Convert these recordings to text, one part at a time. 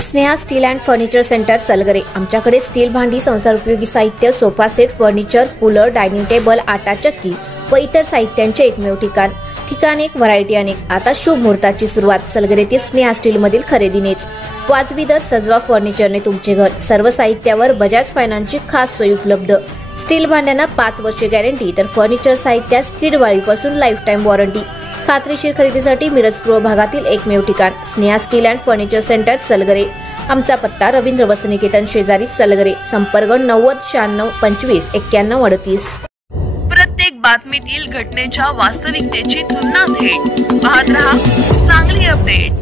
Sneha steel and furniture centre Salgare. आमच्याकडे steel भांडी, संसार उपयोगी साहित्य, sofa set, furniture, cooler, dining table, आटा चक्की व इतर साहित्यांचे एकमेव ठिकाण एक, व्हरायटी अनेक। आता शुभ मुहूर्ताची सुरुवात सलगरेतील स्नेहा स्टील मधील खरेदीनेच। वाजवी दर, सजवा फर्निचरने तुमचे घर। सर्व साहित्यावर बजाज फायनान्सची खास सोय उपलब्ध। स्टील भांड्यांना 5 वर्षे गॅरंटी, तर फर्निचर साहित्यास किडवाळीपासून लाईफ टाइम वॉरंटी। खात्रीशीर खरेदीसाठी मिरज पूर्व भागातील एकमेव ठिकाण Sneha steel and furniture centre Salgare. आमचा पत्ता रवींद्र वस्त्रनिकेतन शेजारी सलगरे। संपर्क 90 96 25 91 38। प्रत्येक बातमीतील घटनेच्या वास्तविकतेची तुलना थेट पाहत रहा चांगली अपडेट।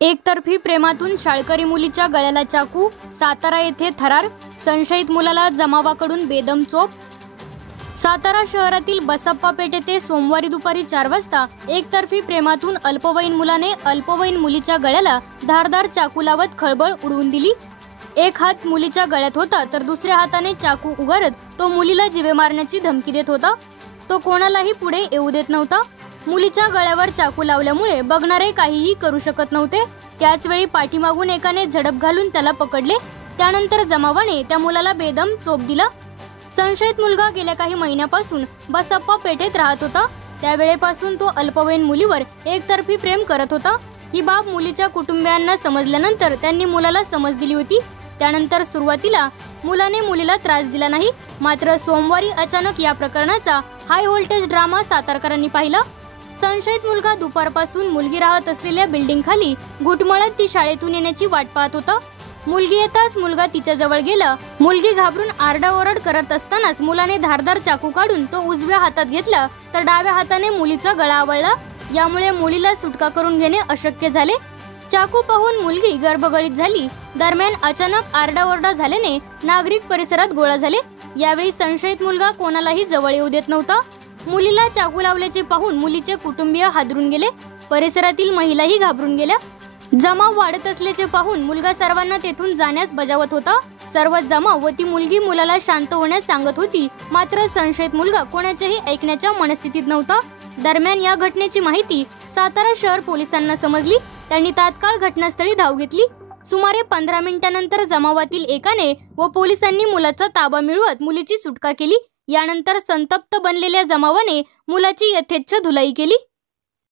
एकतर्फी प्रेमातून शाळकरी मुलीच्या गळ्याला चाकू, सातारा येथे थरार, संशयित मुलाला जमावाकडून बेदम चोप। सातारा शहरातील बसप्पा पेठ येथे सोमवारी दुपारी 4 वाजता एकतर्फी प्रेमातून अल्पवयीन मुलाने अल्पवयीन मुलीच्या गळ्याला धारदार चाकू लावत खळबळ उडवून दिली। एक हात मुलीच्या गळ्यात होता, तर दुसऱ्या हाताने चाकू उगारत तो मुलीला जीवे मारण्याची धमकी देत होता। तो कोणालाही पुढे येऊ देत नव्हता। मुलीच्या गळ्यावर चाकू लावल्यामुळे बघणारे काहीही करू शकत नव्हते। त्याच वेळी पाठीमागून एकाने झडप घालून त्याला पकडले। त्यानंतर जमावाने त्या मुलाला बेदम चोप दिला। संशयित मुलगा गेल्या काही महिन्यापासून बसप्पा पेठेत राहत होता। त्यावेळेपासून तो अल्पवयीन मुलीवर एकतर्फी प्रेम करत होता। ही बाब मुलीच्या कुटुंबियांना समजल्यानंतर त्यांनी मुलाला समज दिली होती। त्यानंतर सुरुवातीला मुलाने मुलीला त्रास दिला नाही, मात्र सोमवारी अचानक या प्रकरणाचा हाय व्होल्टेज ड्रामा सातारकरांनी पाहिला। संशयित मुलगा दुपारपासून मुलगी राहत असलेल्या बिल्डिंग खाली घुटमळत ती शाळेतून येण्याची वाट पाहत होता। मुलगी येताच मुलगा तिच्या जवळ गेला। मुलगी घाबरून आरडाओरड करत असतानाच मुलाने धारदार चाकू काढून तो उजव्या हातात घेतला, तर डाव्या हाताने मुलीचा गळा आवळला। यामुळे मुलीला सुटका करून घेणे अशक्य झाले। चाकू पाहून मुलगी गर्भगळीत झाली। दरम्यान अचानक आरडाओरडा झाल्याने नागरिक परिसरात गोळा झाले। यावेळी संशयित मुलगा कोणालाही जवळ येऊ देत नव्हता। मुलीला चाकू लावल्याचे पाहून मुलीचे कुटुंबीय हादरून गेले। परिसरातील महिलाही घाबरून गेल्या। जमाव वाढत असल्याचे पाहून मुलगा सर्वांना तेथून जाण्यास बजावत होता। सर्व जमाव व ती मुलगी मुलाला शांत होण्यास सांगत होती, मात्र संशयित मुलगा कोणाच्याही ऐकण्याच्या मनस्थितीत नव्हता। दरम्यान या घटनेची माहिती सातारा शहर पोलिसांना समजली। त्यांनी तात्काळ घटनास्थळी धाव घेतली। सुमारे 15 मिनिटांनंतर जमावातील एकाने व पोलिसांनी मुलाचा ताबा मिळवत मुलीची सुटका केली। यानंतर संतप्त बनलेल्या जमावाने मुलाची यथेच्छ धुलाई केली।